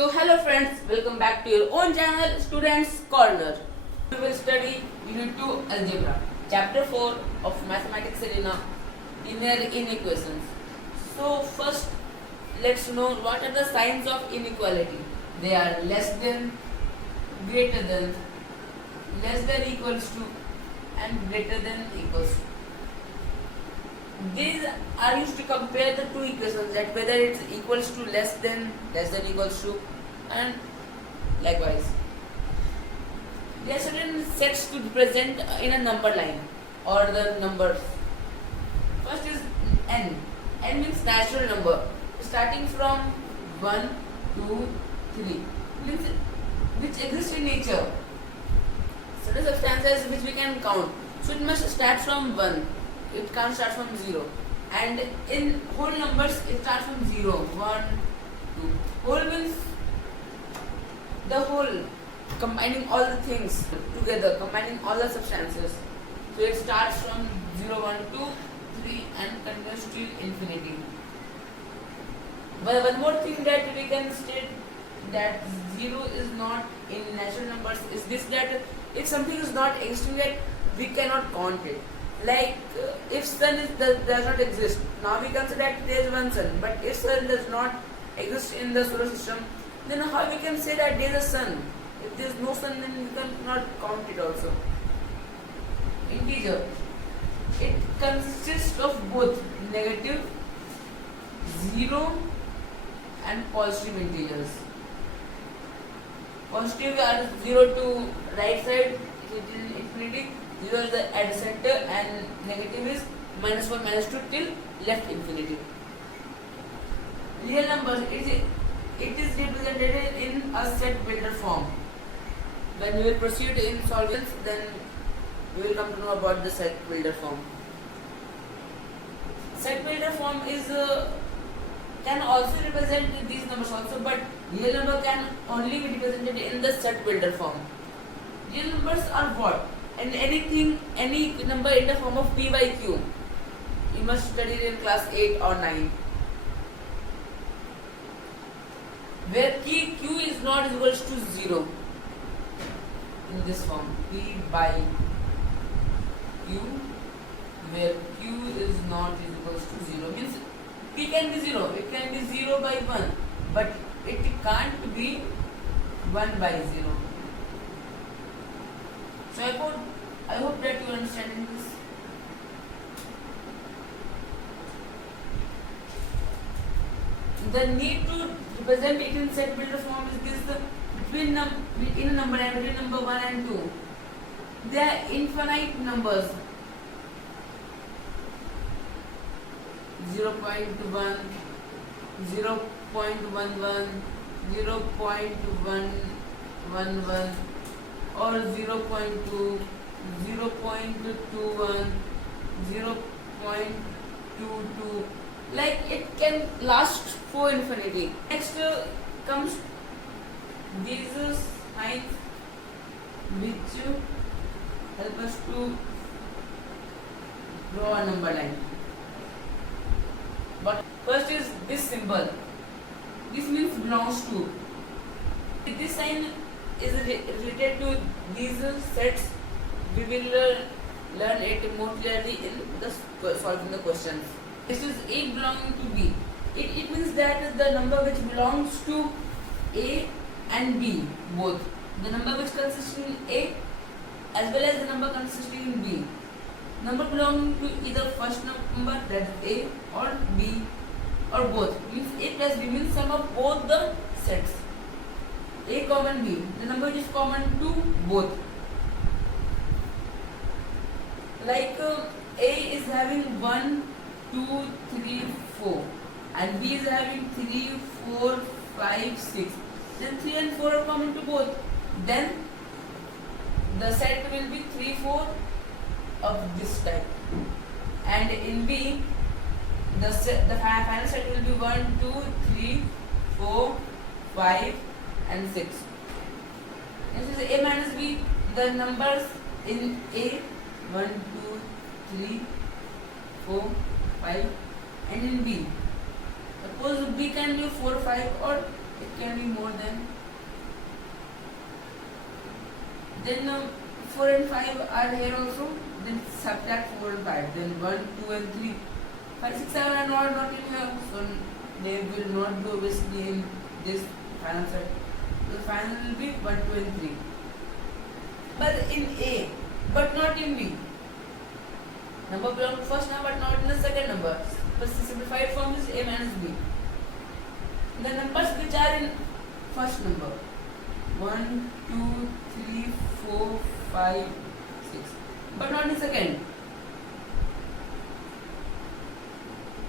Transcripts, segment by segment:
So hello friends, welcome back to your own channel Students Corner. We will study Unit 2 Algebra, Chapter 4 of Maths-Selina, Linear Inequations. So first, let's know what are the signs of inequality. They are less than, greater than, less than equals to, and greater than equals to. These are used to compare the two equations, that whether it's equals to, less than equals to, and likewise. There are certain sets to represent in a number line or the numbers. First is n. N means natural number, starting from 1, 2, 3, means which exists in nature. Certain substances which we can count. So it must start from 1. It can't start from 0. And in whole numbers, it starts from 0. 1, 2. Whole means the whole, combining all the things together, combining all the substances. So it starts from 0, 1, 2, 3 and continues till infinity. But one more thing that we can state that 0 is not in natural numbers is this, that if something is not existing, that we cannot count it. Like if sun does not exist, now we consider that there is one sun. But if sun does not exist in the solar system, then how we can say that there is a sun? If there is no sun, then we cannot count it also. Integer. It consists of both negative, 0 and positive integers. Positive are 0 to right side, it is infinity. 0 is at the center, and negative is -1, -2 till left infinity. Real numbers, it is represented in a set builder form. When we will proceed in solvents, then we will come to know about the set builder form. Set builder form is can also represent these numbers also, but real number can only be represented in the set builder form. Real numbers are what? And any number in the form of p by q. You must study it in class 8 or 9. Where q is not equals to 0. In this form, p by q, where q is not equals to 0, means p can be 0. It can be 0 by 1, but it can't be 1 by 0. So I hope that you are understanding this. The need to represent it in set builder form is this: between in a number and between number 1 and 2, they are infinite numbers. 0.1, 0.11, 0.111, or 0.2, 0.21, 0.22, like it can last for infinity. Next comes these signs which help us to draw a number line. But first is this symbol. This means belongs to. This sign is related to these sets. We will learn it more clearly in the solving the questions. This is A belonging to B. It means that the number which belongs to A and B both. The number which consists in A as well as the number consisting in B. Number belonging to either first number, that is A, or B, or both. Means A plus B means sum of both the sets. A common B, the number which is common to both. Like A is having 1, 2, 3, 4, and B is having 3, 4, 5, 6. Then 3 and 4 are common to both. Then the set will be 3, 4 of this type. And in B, the final set will be 1, 2, 3, 4, 5, and 6. This is A minus B. The numbers in A 1, 2, 3, 4, 5, and in B. Suppose B can be 4, 5 or it can be more than. Then 4 and 5 are here also. Then subtract 4 and 5. Then 1, 2 and 3. 5, 6, 7 are not in here. So they will not go obviously in this final set. So the final will be 1, 2 and 3. But in A, but not in B. Number belongs to first number but not in the second number. But the simplified form is A minus B. The numbers which are in first number 1, 2, 3, 4, 5, 6, but not in second.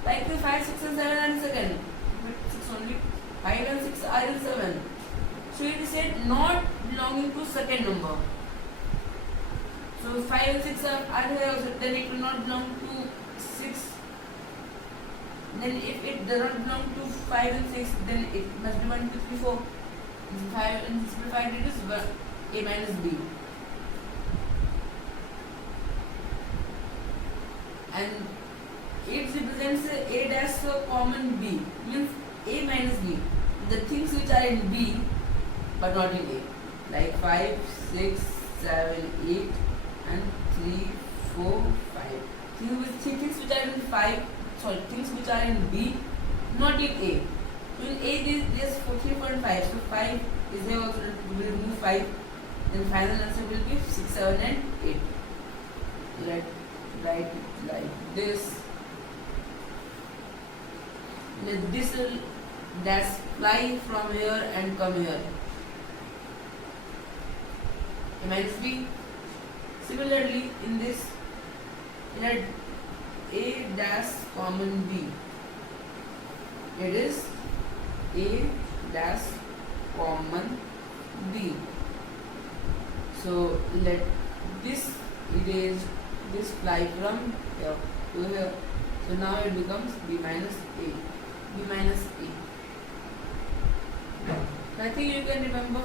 Like the 5, 6 and 7 are in second, but 6 only. 5 and 6 are in 7. So it is said not belonging to second number. So 5 and 6 are here also, then it will not belong to 6. Then if it does not belong to 5 and 6, then it must be 1, 2, 3, 4. 5 and simplified it is A minus B. And it represents A dash so common B. Means A minus B. The things which are in B but not in A. Like 5, 6, 7, 8 and 3, 4, 5. Things which are in 5, things which are in B, not in A. So in A there is 3, 4 and 5. So 5 is there also, we will remove 5. Then final answer will be 6, 7 and 8. Write it like this. Let this dash fly from here and come here. A minus B. Similarly, in this, let A dash common B. It is A dash common B. So let this erase this fly from here to here. So now it becomes B minus A. B minus A. So I think you can remember.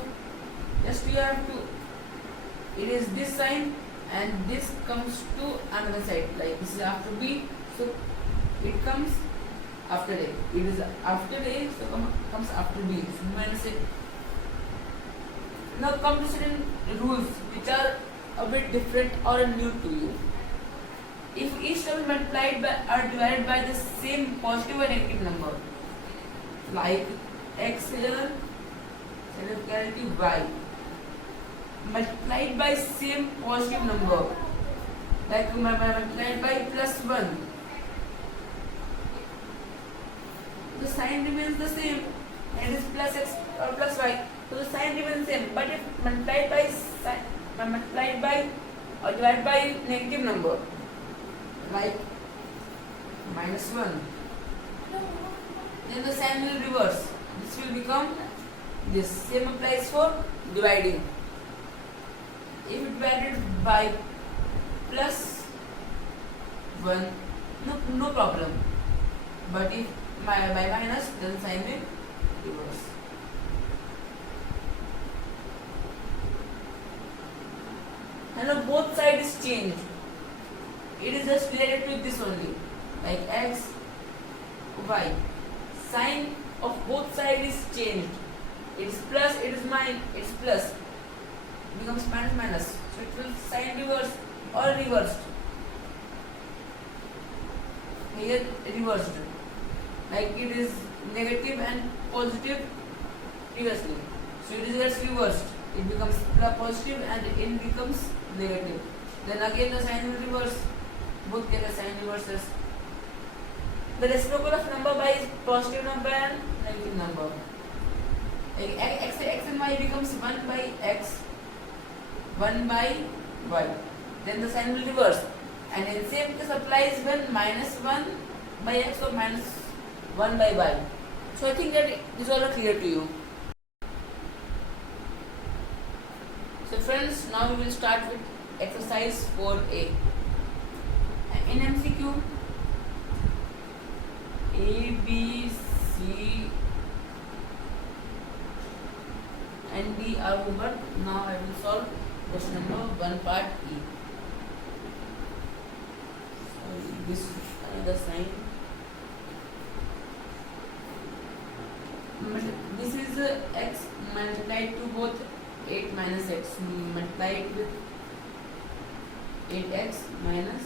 Just you have to erase this sign and this comes to another side. Like this is after B, so it comes after A. It is after A, so comes after B. So B minus A. Now come to certain rules which are a bit different or new to you. If each term is multiplied by or divided by the same positive or negative number, like x here, significantly y, multiplied by same positive number, like multiplied by plus 1, the sign remains the same. It is plus x or plus y, so the sign remains same. But if multiplied by or divided by negative number, like minus 1, then the sign will reverse. This will become this. Same applies for dividing. If it divided by plus 1, no problem. But if by minus, then sign will reverse. And now both sides changed. It is just related to this only, like x, y. Sign of both sides is changed. It is plus, it is minus, it is plus. It becomes minus. So it will sign reverse or reversed. Here reversed. Like it is negative and positive previously. So it is just reversed. It becomes positive and it becomes negative. Then again the sign will reverse. Both get a sign reverses. The reciprocal of number by is positive number and negative number. Like x and y becomes 1 by x, 1 by y. Then the sign will reverse. And in same case applies when minus 1 by x or minus 1 by y. So I think that this all are clear to you. So friends, now we will start with exercise 4a. In MCQ, A, B, C and D are over. Now I will solve question number 1 part E. So this is another sign. this is x multiplied to both 8 minus x multiplied with 8x minus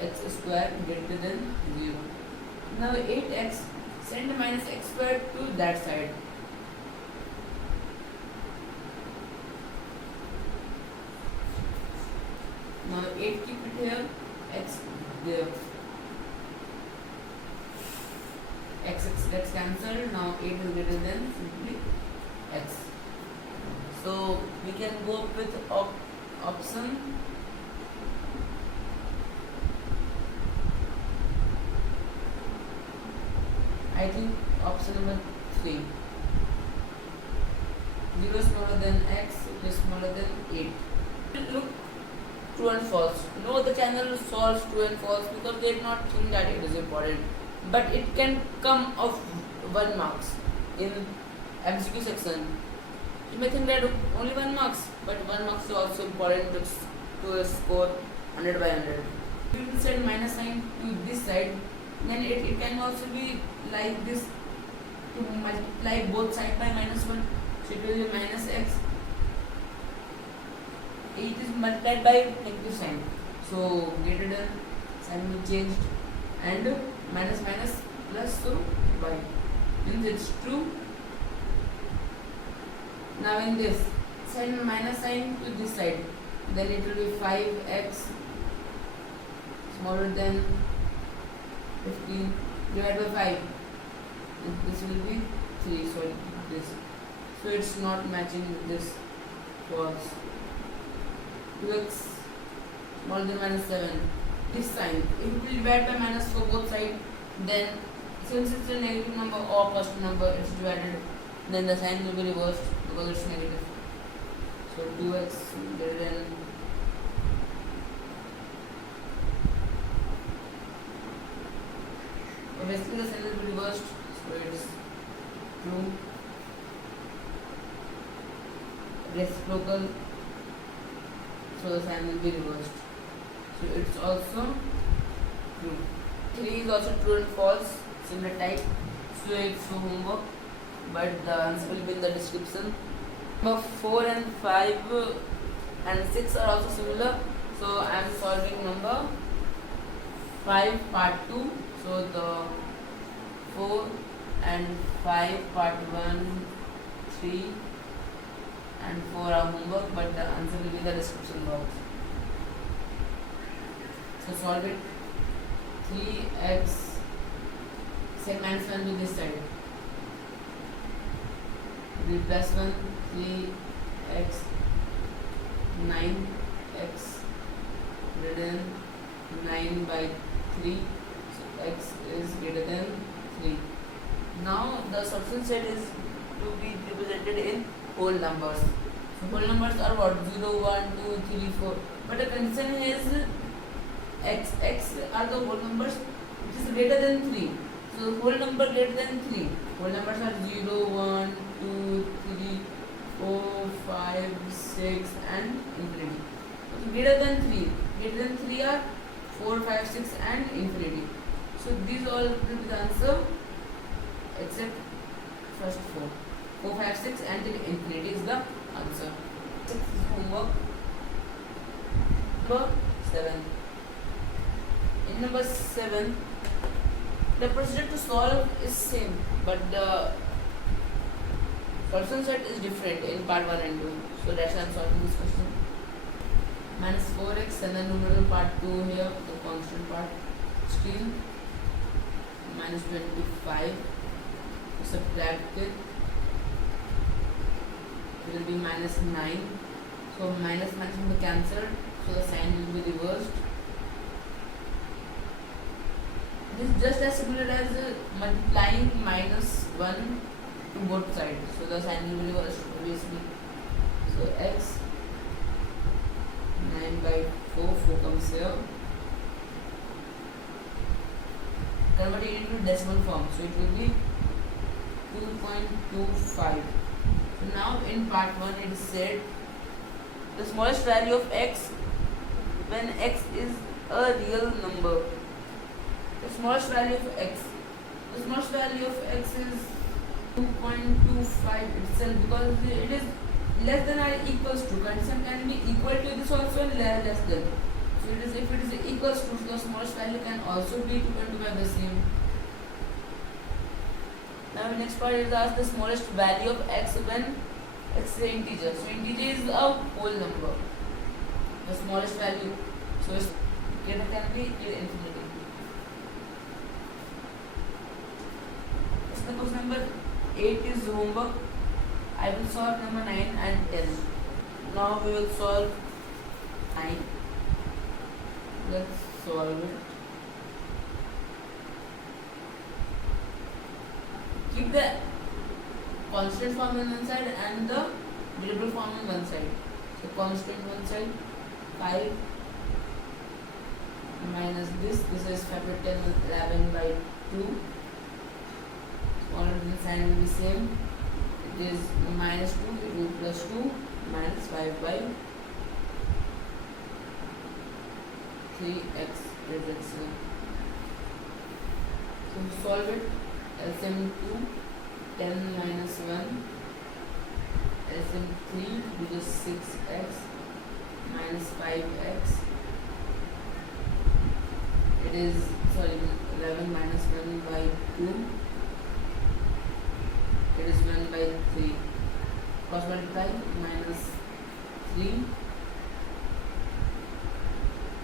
x square greater than 0. Now 8x, send minus x square to that side. Now 8 keep it here, x there. X gets cancelled. Now 8 is greater than simply x. So we can go up with option I think option number 3. 0 is smaller than x, it is smaller than 8. Look, true and false. No, the channel solves true and false because they do not think that it is important. But it can come of 1 marks in MCQ section. You may think that only 1 marks, but 1 marks is also important to score 100 by 100. If you send minus sign to this side, then it can also be like this, to multiply both sides by minus 1. So it will be minus x. It is multiplied by negative sign. So greater than sign will be changed, and minus minus plus, so y means it's true. Now in this, send minus sign to this side, then it will be 5x smaller than 15 divided by 5, and this will be 3, sorry, this. So it's not matching with this, false. 2x smaller than minus 7. This sign, if it will divide by minus for both sides, then since it's a negative number or positive number, it's divided, then the sign will be reversed because it's negative. So 2x greater than basically the sign will be reversed, so it's true. Reciprocal, so the sign will be reversed. So it's also true. 3 is also true and false, similar type. So it's for homework, but the answer will be in the description. Number 4 and 5 and 6 are also similar. So I am solving number 5 part 2. So the 4 and 5 part 1, 3 and 4 are homework, but the answer will be in the description box. So solve it. 3x, set minus 1 to this side. The plus 1, 3x, 9x greater than 9 by 3. So x is greater than 3. Now the solution set is to be represented in whole numbers. So whole numbers are what? 0, 1, 2, 3, 4. But the condition is x are the whole numbers which is greater than 3. So whole number greater than 3. Whole numbers are 0, 1, 2, 3, 4, 5, 6 and infinity. So greater than 3. Greater than 3 are 4, 5, 6 and infinity. So these all will be the answer except first 4. 4, 5, 6 and till infinity is the answer. 6 is homework. Number 7. In number 7, the procedure to solve is same, but the solution set is different in part 1 and 2. So that's why I am solving this question. Minus 4x and then numerical part 2 here, the constant part. Still minus 25. Subtract it. It will be minus 9. So minus minus will be cancelled. So the sign will be reversed. This is just as similar as multiplying minus 1 to both sides. So the sign will be reversed obviously. So x 9 by 4, 4 comes here. Converting it into decimal form. So it will be 2.25. So now in part 1 it is said the smallest value of x when x is a real number. The smallest value of x. The smallest value of x is 2.25 itself, because it is less than or equals to. Condition can be equal to this also and less than. So it is, if it is equals to, the smallest value can also be 2.25 the same. Now next part is asked the smallest value of x when x is an integer. So integer is a whole number. The smallest value. So it can be infinity. So the question number 8 is homework. I will solve number 9 and 10. Now we will solve 9. Let's solve it. Keep the constant form on one side and the variable form on one side. So constant one side 5 minus this is factor 10 11 by 2. Smaller than sign will be same. It is minus 2, it will be plus 2 minus 5 by 3x is x1. So solve it. LCM 2, 10 minus 1, LCM 3, which is 6x minus 5x. It is 11 minus 1 by 2. It is 1 by 3. Cross multiply, minus 3,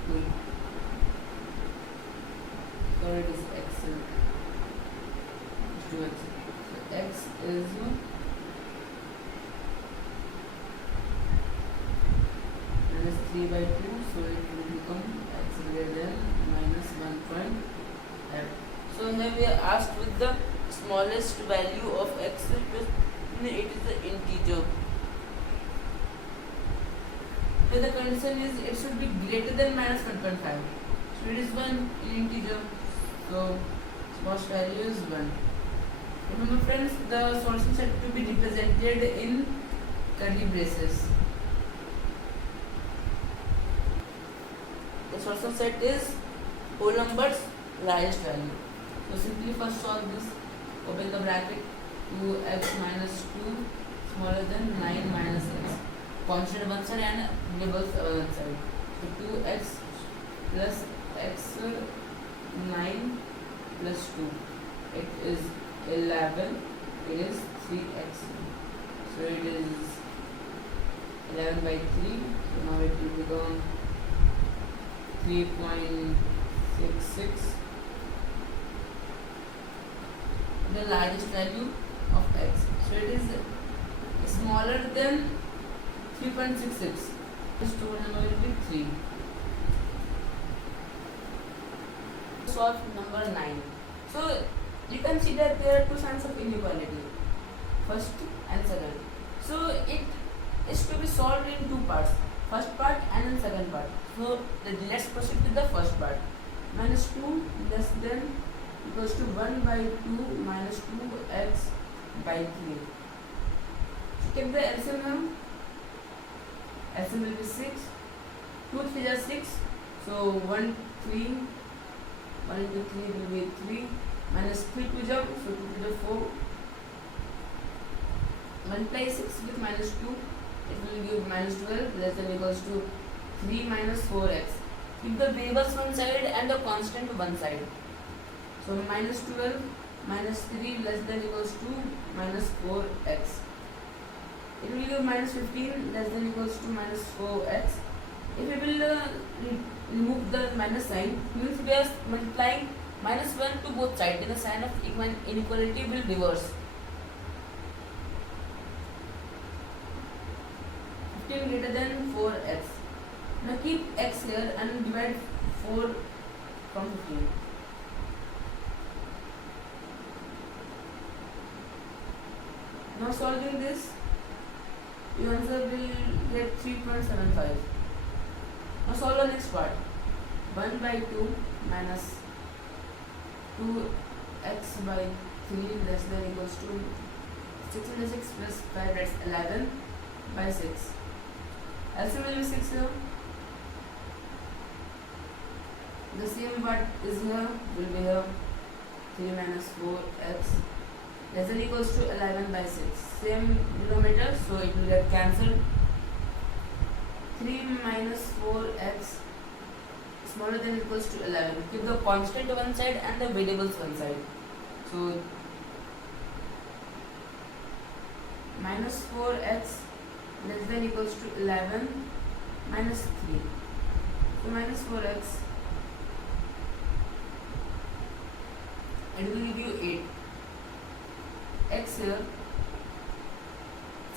2. So it is x. 2x. So x is minus 3 by 2. So it will become x greater than minus 1.5. So here we are asked with the smallest value of x, it is the integer. So the condition is it should be greater than minus 1.5. So it is 1 in integer. So smallest value is 1. Remember friends, the solution set to be represented in curly braces. The solution set is whole numbers largest value. So simply first solve this. Open the bracket. 2x minus 2 smaller than 9 minus x. Constant one side and variables one side. So 2x plus x 9 plus 2. It is 11, it is 3x. So it is 11 by 3. So now it will become 3.66. The largest value of x. So it is smaller than 3.66. This total number will be 3. Solve number 9. So you can see that there are two signs of inequality, first and second. So it is to be solved in two parts, first part and then second part. So let's proceed with the first part. Minus 2 less than equals to 1 by 2 minus 2x by 3. So take the LCM now. LCM will be 6. 2 3 are 6. So 1 3. 1 into 3 will be 3. Minus 3 to jump, so 2 to the 4. Multiply 6 with minus 2, it will give minus 12 less than equals to 3 minus 4x. Keep the variables one side and the constant one side. So minus 12 minus 3 less than equals to minus 4x. It will give minus 15 less than equals to minus 4x. If we will remove the minus sign, means we are multiplying minus 1 to both sides, then the sign of inequality will reverse. 15 greater than 4x. Now keep x here and divide 4 from 15. Now solving this, your answer will get 3.75. Now solve the next part. 1 by 2 minus 2x by 3 less than equals to 6 into 6 plus 5, that's 11 by 6. LCM will be 6 here. The same part is here, will be here. 3 minus 4x less than equals to 11 by 6. Same denominator, so it will get cancelled. 3 minus 4x smaller than equals to 11. Keep the constant one side and the variables one side. So minus 4x less than equals to 11 minus 3. So minus 4x, it will give you 8. X here,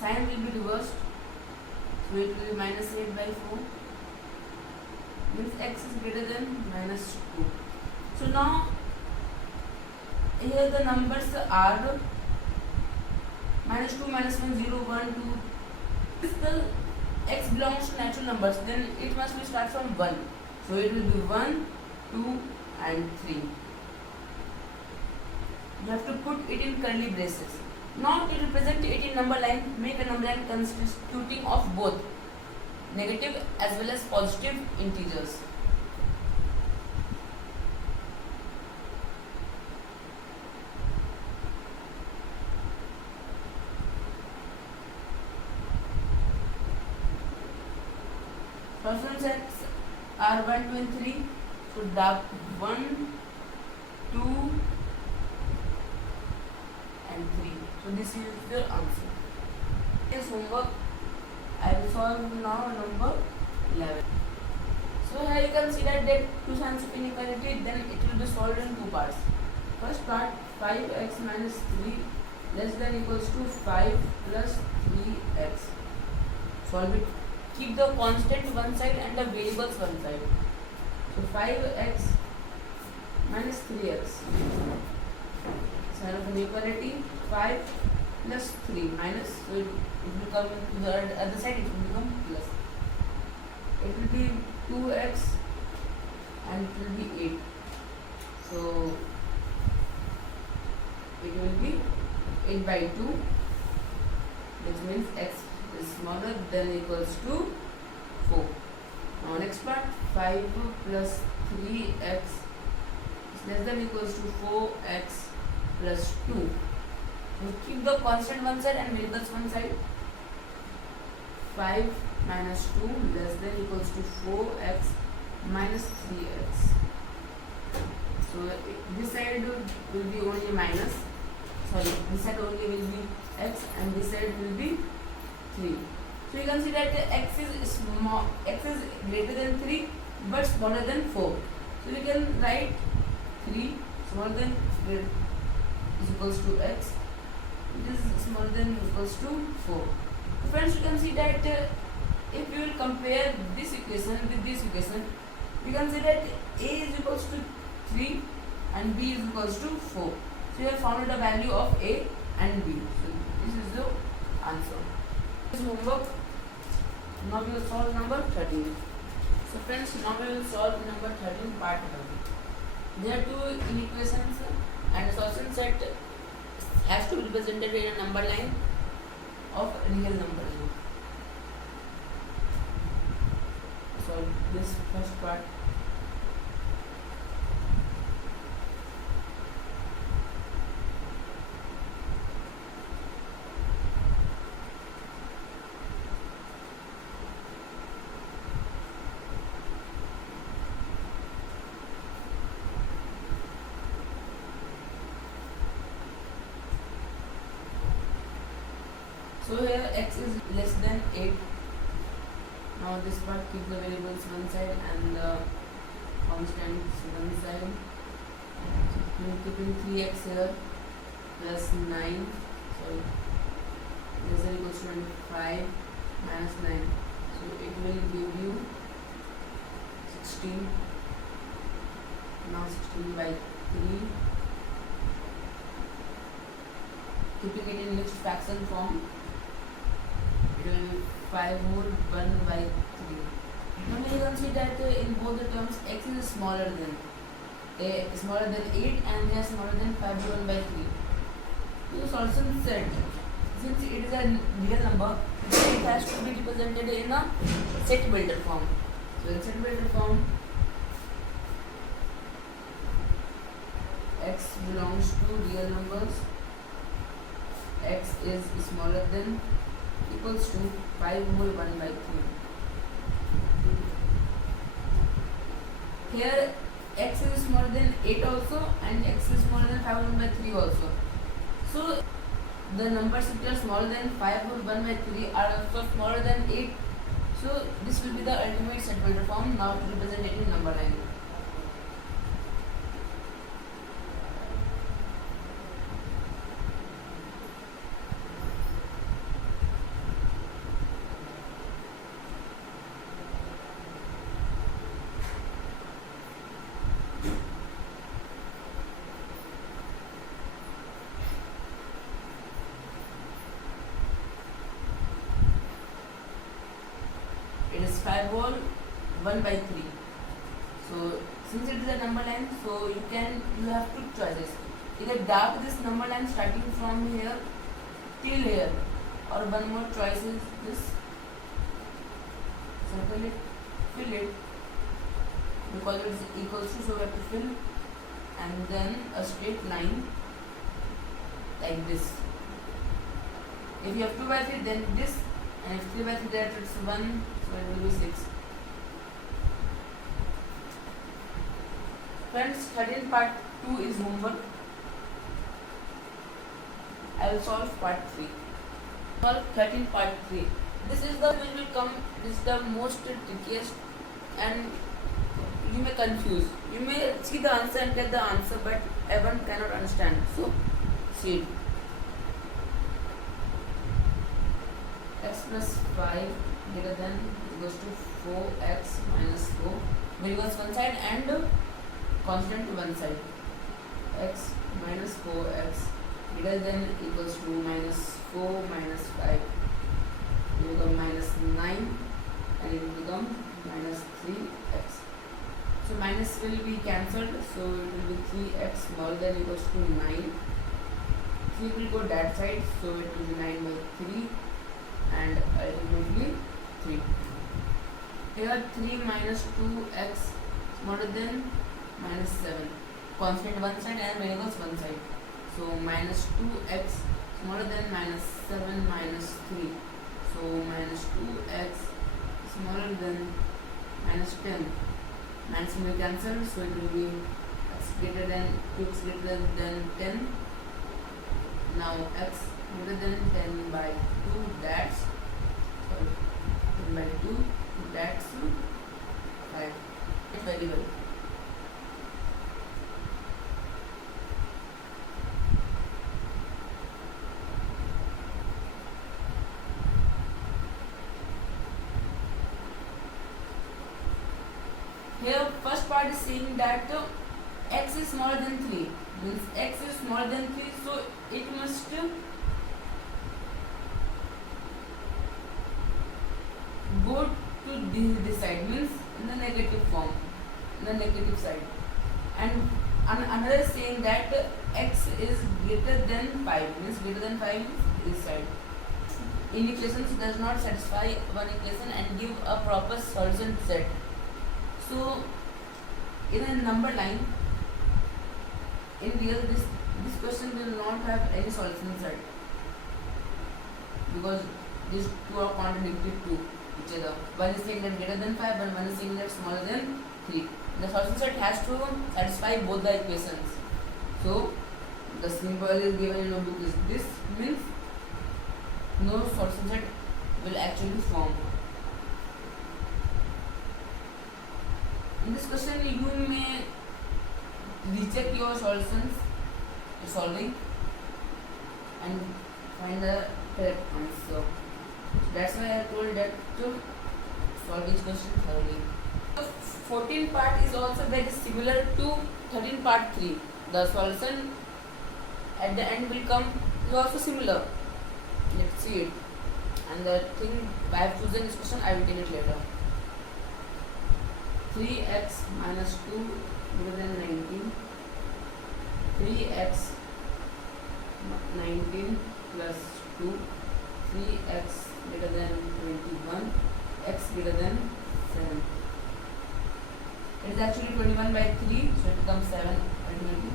sign will be reversed, so it will be minus 8 by 4, means x is greater than minus 2. So now here the numbers are minus 2, minus 1, 0, 1, 2. If the x belongs to natural numbers, then it must be start from 1. So it will be 1, 2 and 3. You have to put it in curly braces. Now to represent it in number line, make a number line constituting of both negative as well as positive integers. First one sets are 1, 2 and 3. So dark 1, 2 and 3. So this is the answer. This homework I will solve now number 11. So here you can see that there are two signs of inequality, then it will be solved in two parts. First part, 5x minus 3 less than equals to 5 plus 3x. Solve it. Keep the constant one side and the variables one side. So 5x minus 3x. Sign of inequality, 5 plus 3 minus, so it will come to the other side, it will become plus. It will be 2x and it will be 8. So it will be 8 by 2, which means x is smaller than equals to 4. Now next part, 5 plus 3x is less than equals to 4x plus 2. So keep the constant one side and variables one side. 5 minus 2 less than equals to 4x minus 3x. So this side will be only minus, this side only will be x and this side will be 3. So you can see that x is greater than 3 but smaller than 4. So we can write 3 smaller than is equals to x, it is smaller than equals to 4. So friends, you can see that if you will compare this equation with this equation, we can see that a is equals to 3 and b is equals to 4. So you have found the value of a and b. So this is the answer. This homework. Now we will solve number 13. So friends, now we will solve number 13 part 1. There are two inequations and a solution set has to be represented in a number line of real number. So this first part. So here x is less than 8. Now this part, keep the variables one side and the constants one side. So keeping 3x here plus 9. So less than equals to 25 minus 9. So it will give you 16. Now 16 by 3. Keeping it in mixed fraction form. 5 more 1 by 3. Now you can see that in both the terms x is smaller than 8 and they are smaller than 5 by 1 by 3. So the solution set, since it is a real number, it has to be represented in a set builder form. So in set builder form, x belongs to real numbers x is smaller than equals to 5 whole 1 by 3. Here x is smaller than 8 also and x is smaller than 5 1 by 3 also. So the numbers which are smaller than 5 whole 1 by 3 are also smaller than 8. So this will be the ultimate set filter form. Now to represent it in number line. It is 5 whole 1 by 3. So since it is a number line, so you have two choices. Either dark this number line starting from here till here, or one more choice is this. Circle it, fill it, because it is equals to, so we have to fill, and then a straight line like this. If you have 2 by 3, then this, and if 3 by 3, that it's 1, so it will be 6. Friends, 13 part 2 is homework. I will solve part 3. Solve 13 part 3. This is the which will come. This is the most trickiest, and you may confuse. You may see the answer and get the answer, but everyone cannot understand. So see it. X plus 5 greater than equals to 4x minus 4. Variables one side and constant to one side. X minus 4x greater than equals to minus 4 minus 5. It will become minus 9 and it will become minus 3x. So minus will be cancelled, so it will be 3x smaller than equals to 9. 3 will go that side, so it will be 9 by 3 and ultimately 3. Here 3 minus 2x smaller than minus 7. Constant one side and variables one side. So minus 2x smaller than minus 7 minus 3. So minus 2x smaller than minus 10. Minus will be cancelled, so it will be x greater than 2x greater than 10. Now x greater than 10 by 2, that's 10 by 2, that's 5. Very well. Here first part is saying that x is smaller than 3, means x is smaller than 3, so it must go to this side, means in the negative form, in the negative side. And another is saying that x is greater than 5, means greater than 5 is this side. Inequations does not satisfy one equation and give a proper solution set. So in a number line, in real this question will not have any solution set, because these two are contradictory to each other. One is saying that greater than 5 and one is saying that smaller than 3. The solution set has to satisfy both the equations. So the symbol is given in a book is this, means no solution set will actually form. In this question, you may recheck your solutions solving and find the correct answer. That's why I told that to solve each question thoroughly. The 14 part is also very similar to 13 part 3. The solution at the end will come is also similar. Let's see it. And the thing I have chosen this question, I will tell it later. 3x minus 2 greater than 19. 3x 19 plus 2. 3x greater than 21. X greater than 7. It is actually 21 by 3, so it becomes 7 ultimately.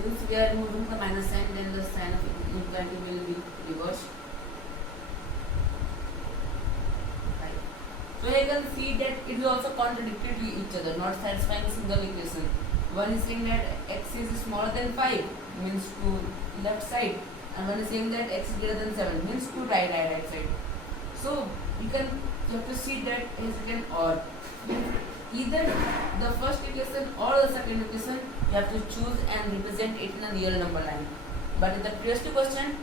Since we are removing the minus sign, then the sign of inequality will be reversed. Right. So you can see that it is also contradictory to each other, not satisfying a single equation. One is saying that x is smaller than 5, means to left side, and one is saying that x is greater than 7, means to right side. So you have to see that as an or. Either the first equation or the second equation you have to choose and represent it in a real number line. But in the previous question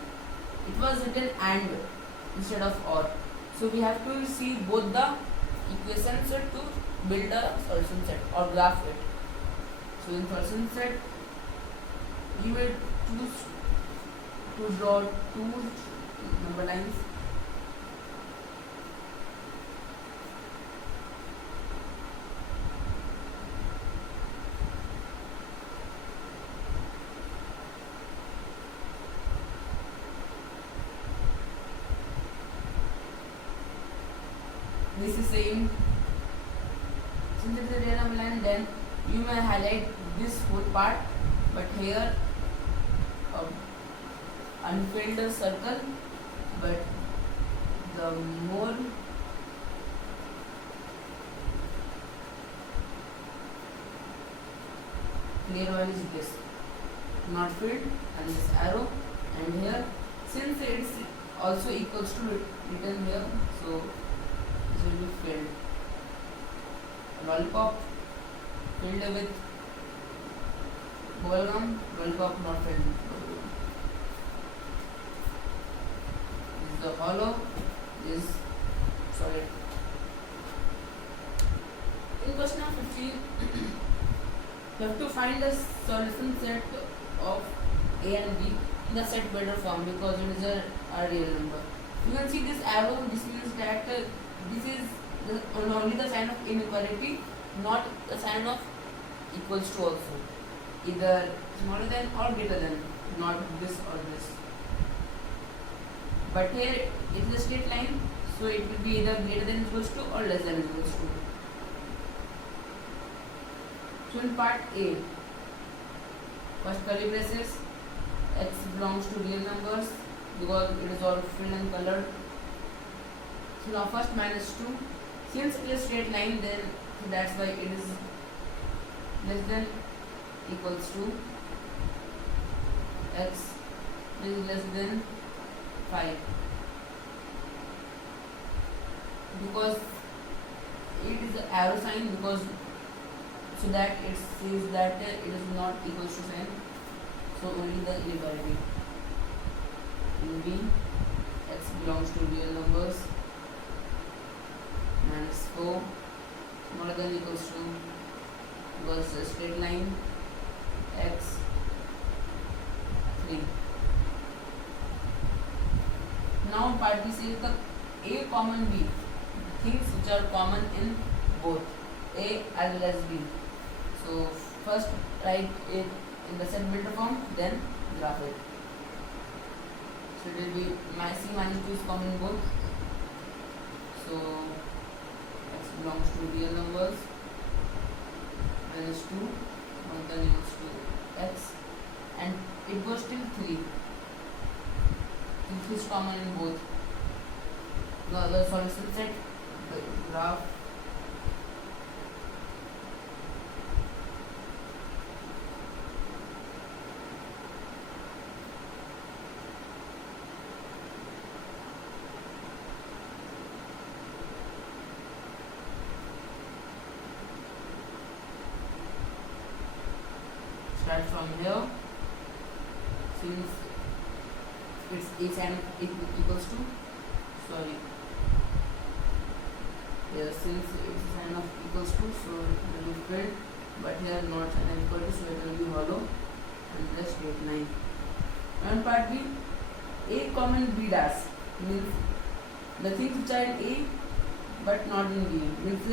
it was written and instead of or. So we have to see both the equations to build a solution set or graph it. So in solution set you will choose to draw two number lines. This is saying, since it is a real number line, then you may highlight this whole part, but here unfilled circle, but the more clear one is this, not filled, and this arrow, and here since it is also equals to written here, so will be filled. Lollipop filled with bubblegum, lollipop not filled. This is the hollow, this is solid. In question number 15, you have to find the solution set of A and B in the set builder form because it is a real number. You can see this arrow, this means that this is only the sign of inequality, not the sign of equals to also. Either smaller than or greater than, not this or this. But here it is a straight line, so it will be either greater than equals to or less than equals to. So in part A, first curly braces, x belongs to real numbers because it is all filled and colored. So now first minus 2, since it is straight line, then that's why it is less than equals to x is less than 5 because it is the arrow sign, because so that it says that it is not equals to sign, so only the inequality. In B, x belongs to real numbers. Minus 4 smaller than equals to was a straight line, x 3. Now part B says the A common B, things which are common in both A as well as B. So first write it in the set builder form, then graph it. So it will be C minus 2 is common in both. So x belongs to real numbers, minus 2 more than equals to x, and it goes till 3. This is common in both. Now the solution set, the graph. Start from here, since it's a sign equals to, sorry, yeah, since it's a sign of equals to, so it will be filled, but here not sign of equal to, so it will be hollow, and just straight line. And part B, A common B dash means the things which are in A but not in B, means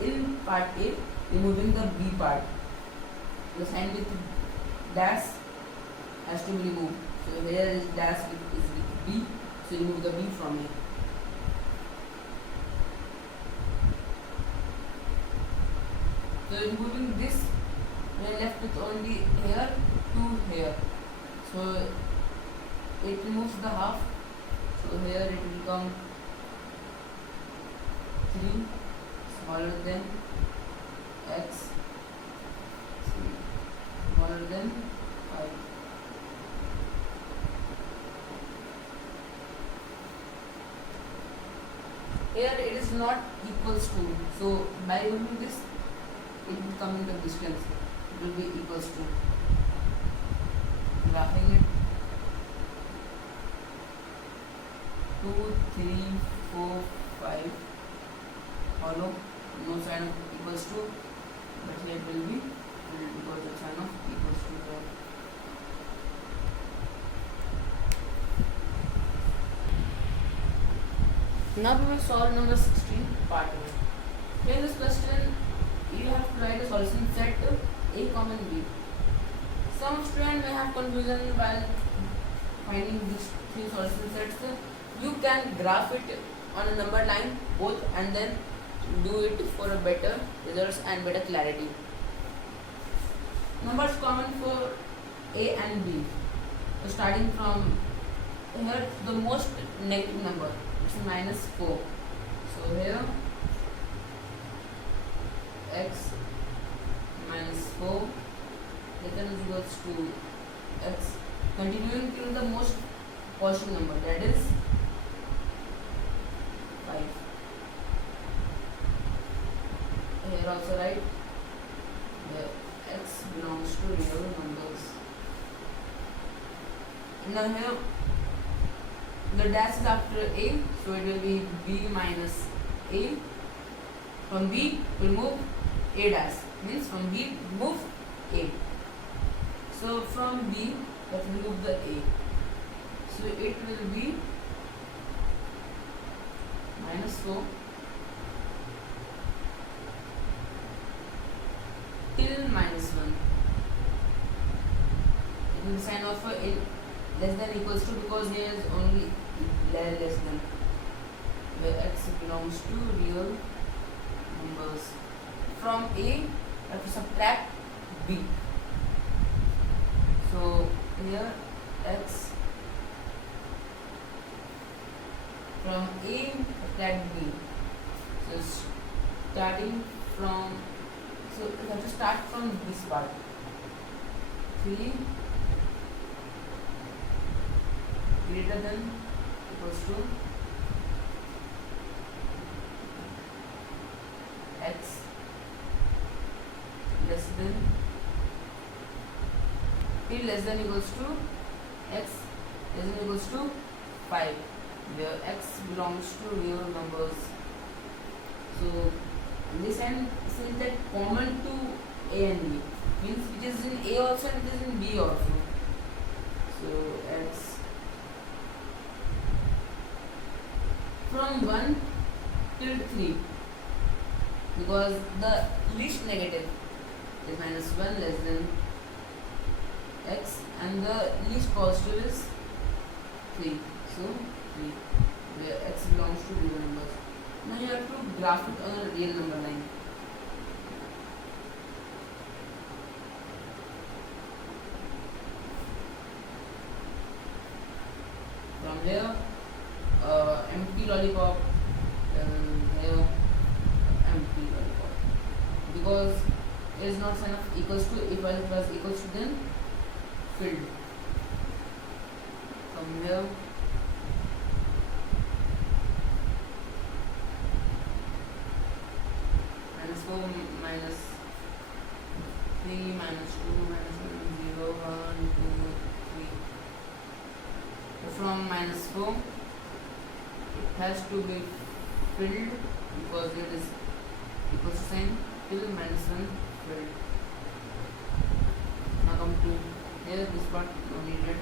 in part A removing the B part, the sign with dash has to be removed. So here is dash is with B, so remove the B from here. So removing this, we are left with only here to here. So it removes the half. So here it will become 3 smaller than x smaller than 5. Here it is not equals to, so by removing this it will come in the distance, it will be equals to, graphing it 2, 3, 4, 5 hollow, no sign of equals to, but here it will be because the sign of equals to there. Now we will solve number 16 part 1. In this question you have to write a solution set A common B. Some students may have confusion while finding these 3 solution sets. You can graph it on a number line both and then do it for a better results and better clarity. Numbers common for A and B. So starting from here, the most negative number, it's minus 4. So here x minus 4 is equals to x, continuing till the most positive number, that is 5. Here also write the x belongs to real numbers. Now here the dash is after a, so it will be b minus a. From b we will move a dash, means from b move a. So from b let's remove the a, so it will be minus 4 till minus 1. It will sign off in less than equals to, because here is only less than, where x belongs to real numbers. From a we have to subtract b. So here x from a subtract b. So starting from, so we have to start from this part. 3 greater than equals to x less than, till less than equals to x less than equals to 5, where x belongs to real numbers. So this end says that common to A and B, means it is in A also and it is in B also. So x from 1 till 3, because the least negative is minus 1 less than x and the least positive is 3. So 3, where x belongs to real numbers. Now you have to graph it on a real number line. From here empty lollipop, and here empty lollipop, because it is not sign of equals to. If I plus equals to, then filled. From here minus 4 minus 3 minus 2 minus 1 0 1 2 3. So from minus 4 it has to be filled, because it is equals to sign till minus 1 filled. Now come to here, this part no needed.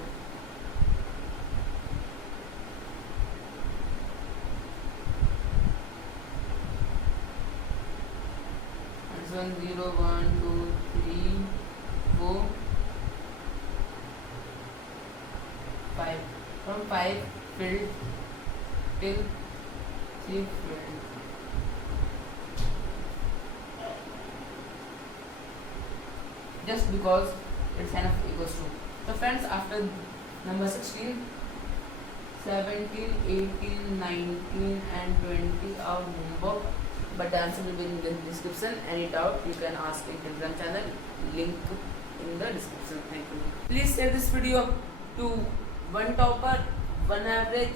Minus 1 0 1 2 3 4 5. From 5 filled till 3 filled. Just because it's sign of equals to. So friends, after number 16, 17, 18, 19 and 20 are homework, but the answer will be in the description. Any doubt you can ask in Telegram channel, link in the description. Thank you. Please share this video to one topper, one average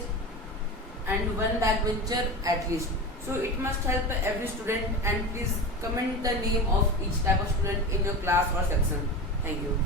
and one backbencher at least. So it must help every student, and please comment the name of each type of student in your class or section. Thank you.